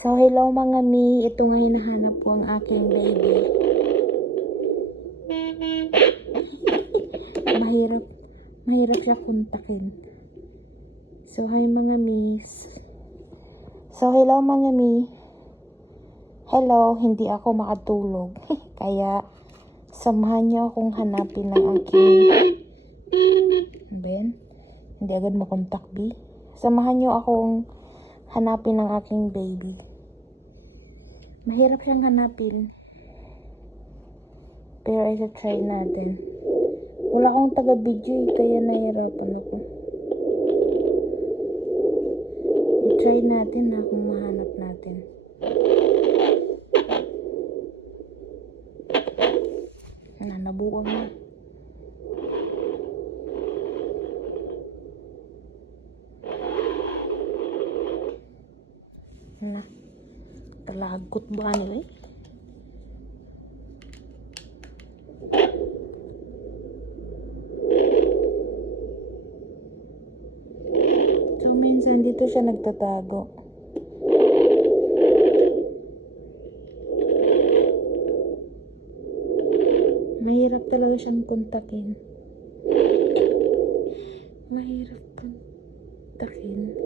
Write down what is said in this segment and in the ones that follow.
So, hello mga mi. Ito nga hinahanap ko ang aking baby. mahirap, mahirap siya kontakin. So, hi mga miss. So, hello mga mi. Hello, hindi ako makatulog. Kaya, samahan niyo akong hanapin ng aking... Ben? Hindi agad makontak, B. Samahan niyo akong hanapin ng aking baby. Mahirap siyang hanapin. Pero isa try natin. Wala akong taga-video eh, kaya nahirapan ako. I-try natin na kung mahanap natin. Na, nabuang na. Na. Talagot ba nila eh? So, minsan dito siya nagtatago. Mahirap talaga siyang kontakin. Mahirap kontakin.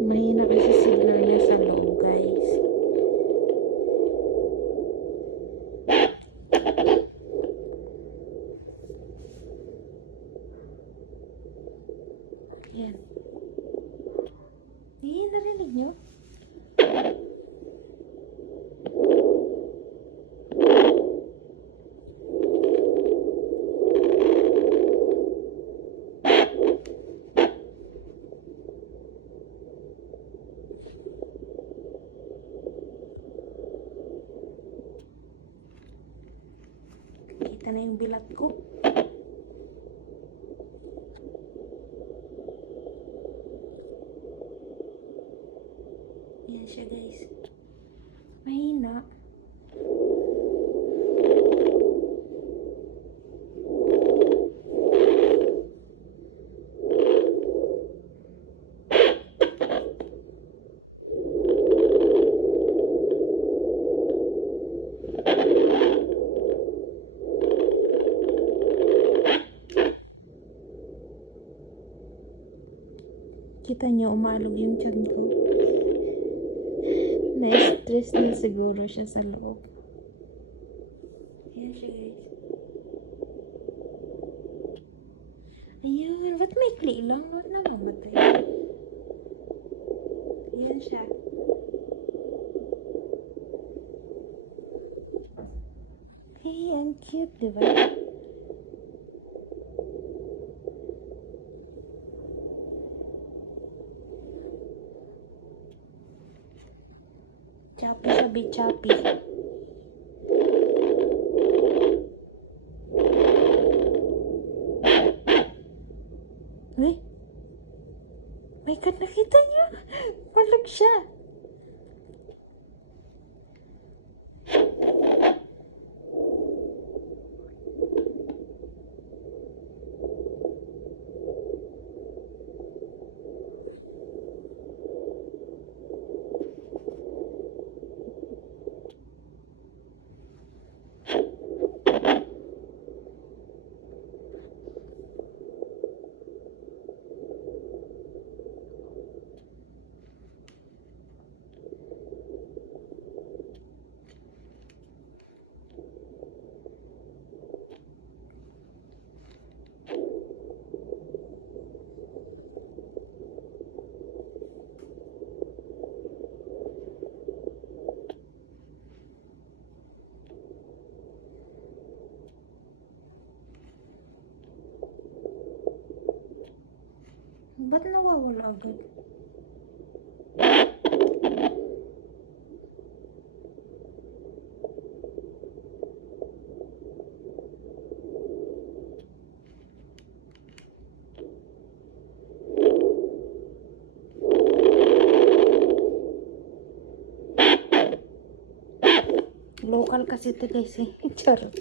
Mahina kasi signal niya sa loob, guys. Yan. Eh, narinig niyo? Kita na yung bilat ko. Yan siya guys. Mahina. Kita niyo, umalog yung tiyan ko. Na-stress na siguro siya sa loob. Ayan siya, guys. Ayun, ba't may kli lang? Ba't na mamatay? Ayan siya. Hey, ang cute, di ba? Chappy sabi chappy. Uy! May kat nakita niyo! Palag siya! Ba't nawawala agad? Local kasi ito guys eh. Charot.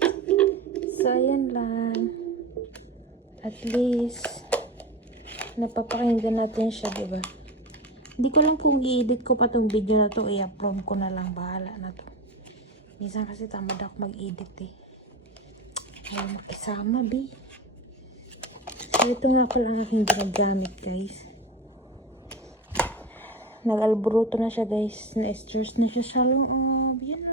So, ayan lang. At least, napapakinggan natin siya, di ba? Hindi ko lang kung i-edit ko pa tong video na to, i-upload ko na lang, bahala na to. Minsan kasi tamad ako mag-edit eh. Ayaw makisama, bi. So, ito nga pala ang aking ginagamit, guys. Nag-albruto na siya, guys. Na-stress na siya sa loob. Yan.